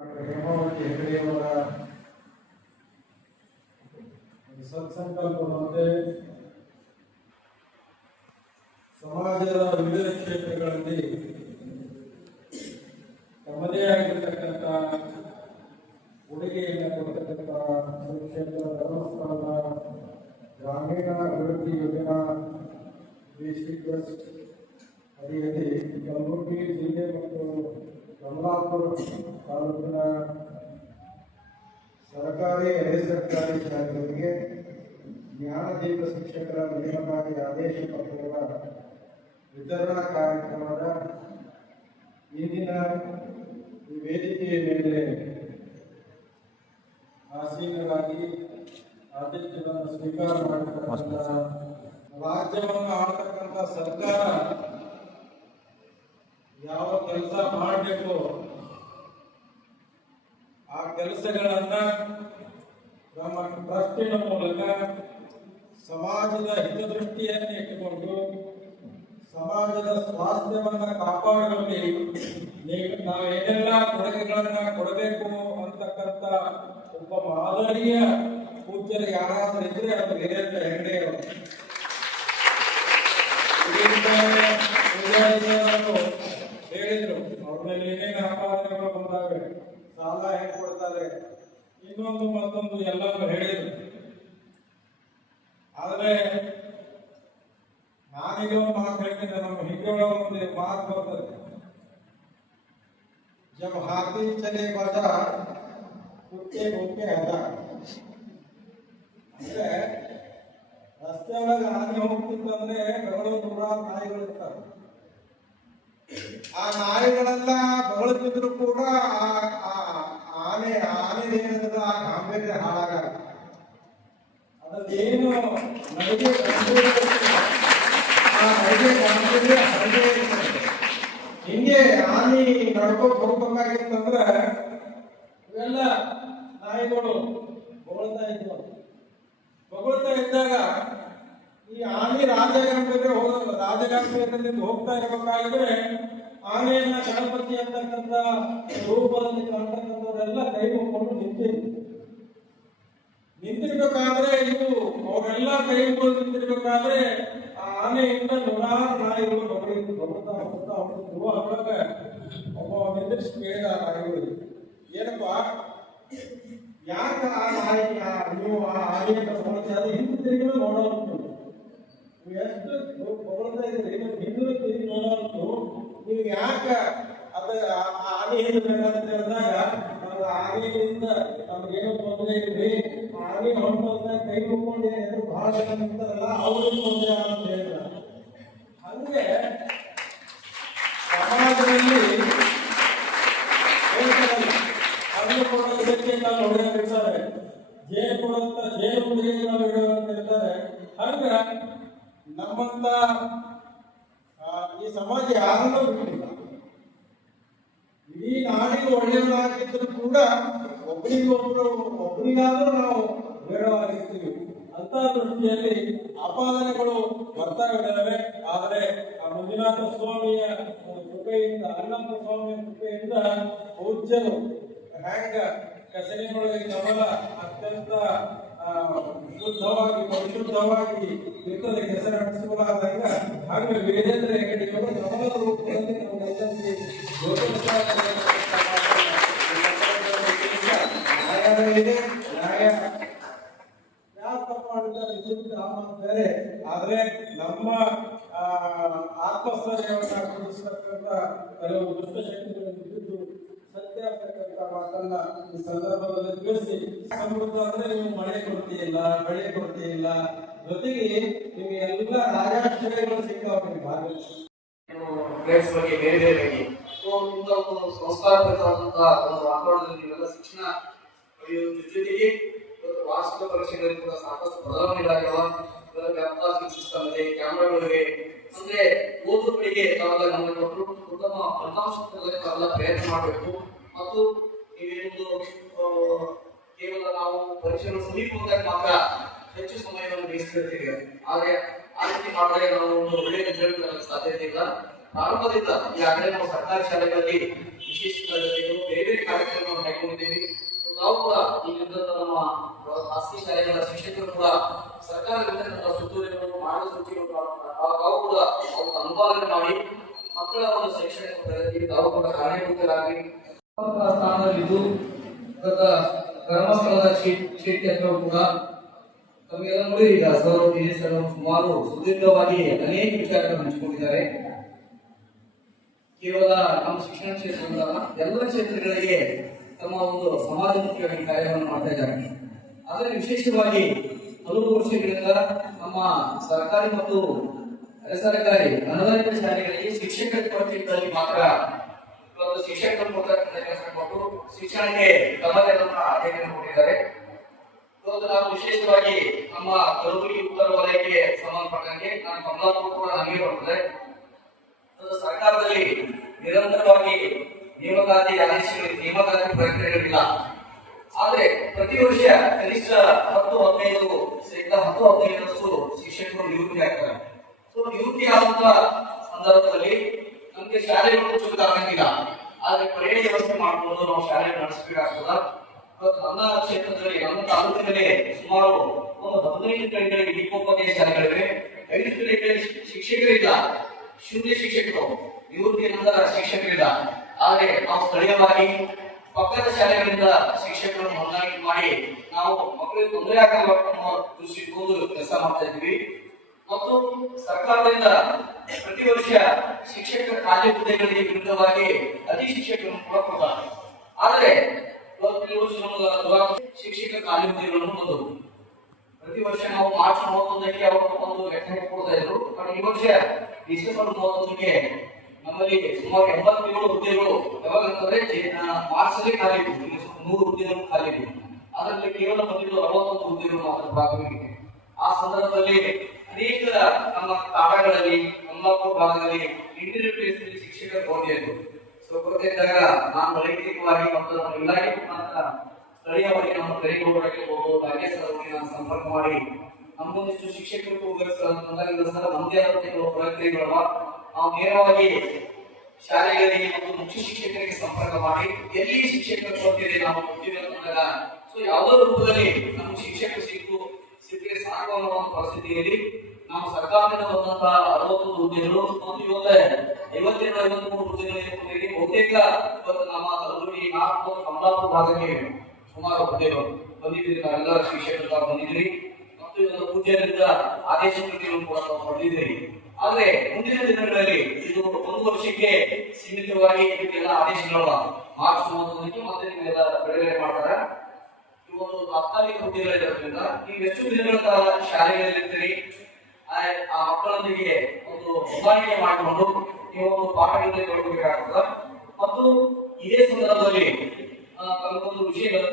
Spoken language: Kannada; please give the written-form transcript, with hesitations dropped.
ಹೇಮಾವತಿ ಹೆಗಡೆಯವರ ಸತ್ಸಂಕಲ್ಪದಂತೆ ಸಮಾಜದ ವಿವಿಧ ಕ್ಷೇತ್ರಗಳಲ್ಲಿ ತಮ್ಮದೇ ಆಗಿರತಕ್ಕಂಥ ಕೊಡುಗೆಯನ್ನು ಕೊಡತಕ್ಕಂಥ ಕ್ಷೇತ್ರ ಧರ್ಮಸ್ಥಳದ ಗ್ರಾಮೀಣ ಅಭಿವೃದ್ಧಿ ಯೋಜನಾ ಬೇಸಿಕ್ ಟ್ರಸ್ಟ್ ಅಡಿಯಲ್ಲಿ ಕಲಬುರಗಿ ಜಿಲ್ಲೆ ಮತ್ತು ಕಮಲಾಪುರ ತಾಲೂಕಿನ ಸರ್ಕಾರಿ ಅರೆ ಸರ್ಕಾರಿ ಶಾಲೆಗಳಿಗೆ ಜ್ಞಾನದೀಪ ಶಿಕ್ಷಕರ ನೇಮಕಾತಿ ಆದೇಶ ಪತ್ರಗಳ ವಿತರಣಾ ಕಾರ್ಯಕ್ರಮದ ಇಂದಿನ ಈ ವೇದಿಕೆಯ ಮೇಲೆ ಆಸೀನರಾಗಿ ಆತಿಥ್ಯವನ್ನು ಸ್ವೀಕಾರ ಮಾಡತಕ್ಕಂಥ ರಾಜ್ಯವನ್ನು ಆಳತಕ್ಕಂಥ ಸರ್ಕಾರ ಯಾವ ಕೆಲಸ ಮಾಡಬೇಕು ಆ ಕೆಲಸಗಳನ್ನ ನಮ್ಮ ಟ್ರಸ್ಟಿನ ಮೂಲಕ ಸಮಾಜದ ಹಿತದೃಷ್ಟಿಯನ್ನು ಇಟ್ಟುಕೊಂಡು ಸಮಾಜದ ಸ್ವಾಸ್ಥ್ಯವನ್ನ ಕಾಪಾಡುವಲ್ಲಿ ನಾವು ಏನೆಲ್ಲ ಕೊಡುಗೆಗಳನ್ನ ಕೊಡಬೇಕು ಅಂತಕ್ಕಂಥ ಒಬ್ಬ ಮಾದರಿಯ ಪೂಜ್ಯರು ಯಾರಾದ್ರೂ ಇದ್ರೆ ಅದು ವೀರೇಂದ್ರ ಹೆಗಡೆ ಅವರು. ಹೇಳಿದ್ರು ಅವ್ರ ಮೇಲೆ ಏನೇನು ಆಪಾದನೆಗಳು ಬಂದಾವೆ, ಸಾಲ ಹೆಂಗ್ ಕೊಡ್ತಾರೆ, ಇನ್ನೊಂದು ಮತ್ತೊಂದು ಎಲ್ಲಾನು ಹೇಳಿದ್ರು. ಆದ್ರೆ ನಾನೀಗ ಒಂದು ಮಾತು ಹೇಳ್ತೀನಿ, ನಮ್ಮ ಹಿಂದೂಗಳ ಒಂದು ಮಾತು ಬರ್ತದೆ, ಜब हाथी चले बाजार कुत्ते भूखे हजार. ಅಂದ್ರೆ ರಸ್ತೆ ಒಳಗೆ ಆನೆ ಹೋಗ್ತಿತ್ತಂದ್ರೆ ಬೆಗಳು ನೂರಾರು ನಾಯಿಗಳು ಇರ್ತಾರೆ. ಆ ನಾಯಿಗಳೆಲ್ಲ ಬೆಳತಿದ್ರು ಕೂಡ ಆನೆ ಏನಿರ್ತದ ಆ ಗಾಂಭೀರ್ಯ ಹಾಳಾಗ ಅದೇನು ನಮಗೆ ಹಿಂಗೆ ಆನೆ ನಡ್ಕೊಂಡು ಹೋಗ್ಬೇಕಾಗಿತ್ತಂದ್ರ ಇವೆಲ್ಲ ನಾಯಿಗಳು ಹೊಗಳ್ತಾ ಇದ್ದಾಗ ಈ ಆನೆ ರಾಜಗಾಂಭೀರ್ಯದಿಂದ ಹೋಗ್ತಾ ಇರಬೇಕಾಗಿದ್ರೆ ಆನೆಯನ್ನ ಗಣಪತಿ ಅಂತಕ್ಕಂಥ ರೂಪದಲ್ಲಿ ಕಾಣ್ತಕ್ಕಂಥವರೆಲ್ಲ ಕೈ ಮುಕ್ಕೊಂಡು ನಿಂತಿರ್ಬೇಕಾದ್ರೆ ಇದು ಅವರೆಲ್ಲ ಕೈ ಮುಕ್ಕೊಂಡು ನಿಂತಿರ್ಬೇಕಾದ್ರೆ ಆ ಆನೆಯಿಂದ ನೂರಾರು ನಾಯಿಗಳು ಹೊಗಳ್ತಾ ಹೋಗ್ತಿದ್ವು. ಅದ್ರೊಳಗೆ ಒಬ್ಬ ನಿಂದಿರಿಸಿ ಕೇಳಿದ ನಾಯಿಗಳು, ಏನಪ್ಪ ಯಾಕೆ ಆ ನಾಯಿ ನೀವು ಆ ಆನೆಯನ್ನು ಹೊಗಳ್ತಾ ಅದು ಹಿಂದೆ ತಿರುಗಿ ನೋಡೋದು, ನೀವು ಎಷ್ಟು ಹೊಗಳ್ತಾ ಇದ್ರಿ, ಹಿಂದಿನ ತಿರುಗಿ ನೋಡೋದು, ನೀವು ಯಾಕೆ ಅದ ಆನೆ ಹಿಂದಿರ್ಬೇಕಂತ ಹೇಳಿದಾಗ ನಮ್ಗೆ ಆನೆಯಿಂದ ನಮ್ಗೇನೋ ತೊಂದರೆ ಇದ್ರಿ, ಆನೆ ಹೊಂಟೋದಾಗ ಕೈ ಮುಕ್ಕೊಂಡು ಏನಿದ್ರು ಬಹಳ ಜನ ನಿಂತಾರಲ್ಲ ಅವ್ರಿಗೆ ತೊಂದರೆ ಅಂತ ಹೇಳಿದ. ಹಂಗೆ ಸಮಾಜದಲ್ಲಿ ಹಣ್ಣು ಕೊಡೋದಕ್ಕೆ ನಾವು ಹೊಡೆದಿರ್ತಾರೆ, ಜೇನು ಕೊಡುವಂತ ಜೇನು ಹುಡುಗಿಗೆ ನಾವು ಇಡುವಂತ ಇರ್ತಾರೆ. ಹಂಗ ನಮ್ಮಂತ ಈ ಸಮಾಜ ಯಾರನ್ನೂ ಬಿಟ್ಟಿಲ್ಲ. ಇಡೀ ನಾಡಿಗೆ ಒಳ್ಳೆಯದಾಗಿದ್ದರೂ ಕೂಡ ಒಬ್ಬರಿಗಾದ್ರೂ ನಾವು ಬೇಡವಾಗಿರ್ತೀವಿ ಅಂತ ದೃಷ್ಟಿಯಲ್ಲಿ ಆಪಾದನೆಗಳು ಬರ್ತಾ ಇದ್ದಾವೆ. ಆದರೆ ಆ ಮಂಜುನಾಥ ಸ್ವಾಮಿಯ ಕೃಪೆಯಿಂದ, ಅಣ್ಣಪ್ಪ ಸ್ವಾಮಿಯ ಕೃಪೆಯಿಂದ ಪೂಜ್ಯರು ಹ್ಯಾಂಗ ಕಸರಿನೊಳಗೆ ಕಮಲ ಅತ್ಯಂತ ಶುದ್ಧವಾಗಿ ಪರಿಶುದ್ಧವಾಗಿ ಇರ್ತದೆ ಕೆಸರು ಹಣಿಸಬಹುದಾದಾಗ, ಹಾಗೆ ವೀರೇಂದ್ರ ಹೆಗಡೆಯವರು ಕಮಲದ ರೂಪದಲ್ಲಿ ನಮಗೆಲ್ಲರಿಗೆ ನ್ಯಾಯಾಲಯವಿದೆ. ಯಾರು ತಪ್ಪು ಮಾಡಿದ್ದಾರೆ ಬೇರೆ, ಆದ್ರೆ ನಮ್ಮ ಆತ್ಮಸ್ಥೈರ್ಯವನ್ನ ಕೊಡಿಸತಕ್ಕಂಥ ಕೆಲವು ದುಷ್ಟಶಕ್ತಿಗಳನ್ನು ಬಿದ್ದು ಸತ್ಯ ಆಗ್ತಕ್ಕಂಥ ಮಾತನ್ನ ಈ ಸಂದರ್ಭದಲ್ಲಿ ತಿಳಿಸಿ, ಸಮೃದ್ಧ ಅಂದ್ರೆ ನೀವು ಮಳೆ ಕೊಡ್ತೀಯಿಲ್ಲ, ಬೆಳೆ ಕೊಡ್ತೀಯಿಲ್ಲ, ಜೊತೆಗೆ ನಿಮಗೆ ಎಲ್ಲ ರಾಜಾಶ್ರಯಗಳು ಸಿಗ್ತಾವ್ರಿ ಪ್ಲೇಸ್ ಬಗ್ಗೆ ಬೇರೆ ಬೇರೆಯಾಗಿ ಇಂಥ ಒಂದು ಸಂಸ್ಕಾರಯುತವಾದಂತಹ ಒಂದು ವಾತಾವರಣದಲ್ಲಿ ನೀವೆಲ್ಲ ಶಿಕ್ಷಣ ಪಡೆಯುವುದ್ರ ಜೊತೆಗೆ ವಾರ್ಷಿಕ ಪರೀಕ್ಷೆಗಳಲ್ಲಿ ಕೂಡ ಸಾಕಷ್ಟು ಬದಲಾವಣೆಗಳಾಗ್ಯಾವ. ವ್ಯಾಪ್ತ ಸಿಸ್ಟಮ್ ಇದೆ, ಕ್ಯಾಮ್ರಾಗಳಿವೆ. ಅಂದ್ರೆ ಓದುಗರಿಗೆ ತಾವೆಲ್ಲ ಗಮನ ಕೊಟ್ಟು ಉತ್ತಮ ಫಲಿತಾಂಶ ತಾವೆಲ್ಲ ಪ್ರಯತ್ನ ಮಾಡಬೇಕು. ಮತ್ತು ನೀವೇನೊಂದು ಕೇವಲ ನಾವು ಪರೀಕ್ಷೆಗಳು ಸಮೀಪ ಹೋದಾಗ ಮಾತ್ರ ಹೆಚ್ಚು ಸಮಯವನ್ನು ಮೀಸಲಿಡ್ತೀವಿ. ಆದ್ರೆ ಆ ರೀತಿ ಮಾಡಿದಾಗ ನಾವು ಒಂದು ಒಳ್ಳೆಯ ರಿಸಲ್ಟ್ ಸಾಧ್ಯತೆ ಇಲ್ಲ. ಪ್ರಾರಂಭದಿಂದ ಈಗಾಗಲೇ ನಾವು ಸರ್ಕಾರಿ ಶಾಲೆಗಳಲ್ಲಿ ವಿಶೇಷ ತರಗತಿಗಳು ಬೇರೆ ಬೇರೆ ಬೇರೆ ಕಾರ್ಯಕ್ರಮಗಳನ್ನು ಕೈಗೊಂಡಿದ್ದೀವಿ. ನಾವು ಕೂಡ ಈಗಿದ್ದ ನಮ್ಮ ಖಾಸಗಿ ಶಾಲೆಗಳ ಶಿಕ್ಷಕರು ಕೂಡ ಸರ್ಕಾರದಿಂದ ಸುತ್ತೋಲೆಗಳು ಮಾರ್ಗಸೂಚಿಗಳು ತಾವು ಕೂಡ ಅನುಪಾಲನೆ ಮಾಡಿ ಮಕ್ಕಳ ಒಂದು ಶೈಕ್ಷಣಿಕ ಪ್ರಗತಿಗೆ ತಾವು ಕೂಡ ಕಾರಣೀಭೂತರಾಗಿ ಸ್ಥಾನದಲ್ಲಿದ್ದು ಧರ್ಮಸ್ಥಳದ ಕ್ಷೇತ್ರವು ಕೂಡ ತಮಗೆಲ್ಲ ನೋಡಿ ಈಗ ಸರ್ ಸುಮಾರು ಸುದೀರ್ಘವಾಗಿ ಅನೇಕ ವಿಚಾರಗಳನ್ನು ಹಂಚಿಕೊಂಡಿದ್ದಾರೆ. ಕೇವಲ ನಮ್ಮ ಶಿಕ್ಷಣ ಕ್ಷೇತ್ರಗಳಲ್ಲ, ಎಲ್ಲ ಕ್ಷೇತ್ರಗಳಿಗೆ ತಮ್ಮ ಒಂದು ಸಮಾಜಮುಖಿಯಾಗಿ ಕಾರ್ಯವನ್ನು ಮಾಡ್ತಾ ಇದ್ದಾರೆ. ಅದರಲ್ಲಿ ವಿಶೇಷವಾಗಿ ಹಲವು ವರ್ಷಗಳಿಂದ ನಮ್ಮ ಸರ್ಕಾರಿ ಮತ್ತು ಅರೆ ಸರ್ಕಾರಿ ಅನುದಾನಿತ ಶಾಲೆಗಳಿಗೆ ಶಿಕ್ಷಕರ ಕೊರತೆ ಇದ್ದಲ್ಲಿ ಮಾತ್ರ ಇವತ್ತು ಶಿಕ್ಷಕರು ಕೊಡ್ತಕ್ಕಂಥ ಕೆಲಸ ಕೊಟ್ಟು ಶಿಕ್ಷಣಕ್ಕೆ ತಮ್ಮದೇ ಆದ್ಯತೆಯನ್ನು ಕೊಟ್ಟಿದ್ದಾರೆ. ಇವತ್ತು ನಾವು ವಿಶೇಷವಾಗಿ ನಮ್ಮ ಕಲಬುರಗಿ ಉತ್ತರ ವಲಯಕ್ಕೆ ಸಂಬಂಧಪಟ್ಟಂಗೆ ನಾನು ಕಮಲಾಪುರ ಕೂಡ ನನಗೆ ಬರ್ತದೆ. ಸರ್ಕಾರದಲ್ಲಿ ನಿರಂತರವಾಗಿ ನೇಮಕಾತಿ ಪ್ರಕ್ರಿಯೆಗಳಿಲ್ಲ. ಆದ್ರೆ ಪ್ರತಿ ವರ್ಷ ಕನಿಷ್ಠ 10-15% ಶಿಕ್ಷಕರು ನಿವೃತ್ತಿ ಆಗ್ತಾರೆ. ಸೊ ನಿವೃತ್ತಿ ಆದಂತ ಸಂದರ್ಭದಲ್ಲಿ ನಮ್ಗೆ ಶಾಲೆಗಳು ಚುರುಕ ಆಗಂಗಿಲ್ಲ. ಆದ್ರೆ ಪರ್ಯಾಯ ವ್ಯವಸ್ಥೆ ಮಾಡ್ಕೊಂಡು ನಾವು ಶಾಲೆ ನಡೆಸಬೇಕಾಗ್ತದ. ನನ್ನ ಕ್ಷೇತ್ರದಲ್ಲಿ ನನ್ನ ತಾಲೂಕಿನಲ್ಲಿ ಸುಮಾರು ಒಂದು 15 ಕಡೆಗಳಿಗೆ ಡಿಪೋಪತಿಯ ಶಾಲೆಗಳಿವೆ. 5 ಕಡೆಗಳಲ್ಲಿ ಶಿಕ್ಷಕರಿಲ್ಲ, ಶೂನ್ಯ ಶಿಕ್ಷಕರು, ನಿವೃತ್ತಿ ನಂತರ ಶಿಕ್ಷಕರಿಲ್ಲ. ಆದ್ರೆ ನಾವು ಸ್ಥಳೀಯವಾಗಿ ಪಕ್ಕದ ಶಾಲೆಗಳಿಂದ ಶಿಕ್ಷಕರನ್ನು ಹೊಂದಾಣಿಕೆ ಮಾಡಿ ನಾವು ಮಕ್ಕಳಿಗೆ ತೊಂದರೆ ಆಗಲ್ಲ ಅನ್ನೋ ದೃಷ್ಟಿಕೋನ ಕೆಲಸ ಮಾಡ್ತಾ ಇದ್ವಿ. ಮತ್ತು ಸರ್ಕಾರದಿಂದ ಪ್ರತಿ ವರ್ಷ ಶಿಕ್ಷಕರ ಖಾಲಿ ಹುದ್ದೆಗಳಿಗೆ ವಿರುದ್ಧವಾಗಿ ಅತಿ ಶಿಕ್ಷಕರನ್ನು ಕೂಡ ಕೊಡ್ತಾರೆ. ಆದ್ರೆ ಶಿಕ್ಷಕ ಖಾಲಿ ಹುದ್ದೆಗಳನ್ನು ಬಂದವು. ಪ್ರತಿ ವರ್ಷ ನಾವು ಮಾರ್ಚ್ 31ಕ್ಕೆ ಅವರು ಒಂದು ಲೆಕ್ಕ ಕೊಡ್ತಾ ಇದ್ರು. ಈ ವರ್ಷ ಡಿಸೆಂಬರ್ 31ಕ್ಕೆ ನಮ್ಮಲ್ಲಿ ಸುಮಾರು 87 ಹುದ್ದೆಗಳು ಯಾವಾಗ ಅಂತಂದ್ರೆ ಮಾರ್ಚ್ ಅಲ್ಲಿ ಖಾಲಿ ಇತ್ತು. 100 ಹುದ್ದೆಗಳು ಖಾಲಿ ಇತ್ತು. ಅದರಲ್ಲಿ ಕೇವಲ ಬಂದಿದ್ದು 61 ಹುದ್ದೆಗಳು ಮಾತ್ರ ಪ್ರಾಥಮಿಕ. ಆ ಸಂದರ್ಭದಲ್ಲಿ ಅನೇಕ ನಮ್ಮ ತಾಣಗಳಲ್ಲಿ ಕಮಲಾಪುರ ಭಾಗದಲ್ಲಿ ಇಂಟರ್ವ್ಯೂ ಶಿಕ್ಷಕರ ಕೊರತೆ ಇತ್ತು. ಸೊ ಕೊರತೆ ಇದ್ದಾಗ ನಾನು ವೈಯಕ್ತಿಕವಾಗಿ ಮತ್ತು ನಮ್ಮ ಇಲಾಖೆ ಮುಖಾಂತರ ಸ್ಥಳೀಯವಾಗಿ ನಮ್ಮ ಕರಿಗೌಡರಾಗಿರ್ಬೋದು, ನಾಗೇಶ್ ಅವರಿಗೆ ನಾನು ಸಂಪರ್ಕ ಮಾಡಿ ನಮ್ಮೊಂದಿಷ್ಟು ಶಿಕ್ಷಕರು ನಮ್ಮದೇ ಆದ ಕೆಲವು ಪ್ರಕ್ರಿಯೆಗಳನ್ನ ನಾವು ನೇರವಾಗಿ ಶಾಲೆಗಳಿಗೆ ಮತ್ತು ಮುಖ್ಯ ಶಿಕ್ಷಕರಿಗೆ ಸಂಪರ್ಕ ಮಾಡಿ ಎಲ್ಲಿ ಶಿಕ್ಷಕರ ಕೊರತೆ ನಾವು ಕೊಡ್ತೀವಿ ಅಂತಂದಾಗ ಸೊ ಯಾವುದೋ ರೂಪದಲ್ಲಿ ನಮ್ಮ ಶಿಕ್ಷಕರು ಸಿಕ್ಕರೆ ಸಾಕು ಅನ್ನೋ ಒಂದು ಪರಿಸ್ಥಿತಿಯಲ್ಲಿ ನಾವು ಸರ್ಕಾರದಿಂದ ಬಂದಂತಹ 60 ಹುದ್ದೆಗಳು ಮತ್ತು ಇವತ್ತು 52-53 ಹುದ್ದೆಗಳು ಬಹುತೇಕ ಇವತ್ತು ನಮ್ಮ ಕಲಬುರಗಿ ನಾಲ್ಕು ಕಮಲಾಪುರ ಭಾಗಕ್ಕೆ ಸುಮಾರು ಹುದ್ದೆಗಳು ಬಂದಿದ್ದೀರಿ. ನಾವೆಲ್ಲ ಶಿಕ್ಷಕರು ಬಂದಿದ್ದೀರಿ ಮತ್ತು ಇವತ್ತು ಪೂಜ್ಯರಿಂದ ಆದೇಶ ಕೃತಿಗಳನ್ನು ಕೂಡ ಪಡೆದಿದ್ದೀರಿ. ಆದ್ರೆ ಮುಂದಿನ ದಿನಗಳಲ್ಲಿ ಇದು 1 ವರ್ಷಕ್ಕೆ ಸೀಮಿತವಾಗಿ ಇದಕ್ಕೆಲ್ಲ ಆದೇಶಗಳು ಮಾರ್ಚ್ 31ಕ್ಕೆ ಮತ್ತೆ ನಿಮಗೆಲ್ಲ ಬಿಡುಗಡೆ ಮಾಡ್ತಾರೆ. ಒಂದು ತಾತ್ಕಾಲಿಕ ಹುದ್ದೆಗಳಿರೋದ್ರಿಂದ ನೀವು ಎಷ್ಟು ದಿನಗಳ ಕಾಲ ಶಾಲೆಗಳಲ್ಲಿರ್ತೀರಿ, ಆ ಮಕ್ಕಳೊಂದಿಗೆ ಒಂದು ಹೊಂದಾಣಿಕೆ ಮಾಡಿಕೊಂಡು ನೀವು ಒಂದು ಪಾಠಗಳಿಗೆ ತೊಡಗಬೇಕಾಗ್ತದ. ಮತ್ತು ಇದೇ ಸಂದರ್ಭದಲ್ಲಿ ಕೆಲವೊಂದು ವಿಷಯಗಳು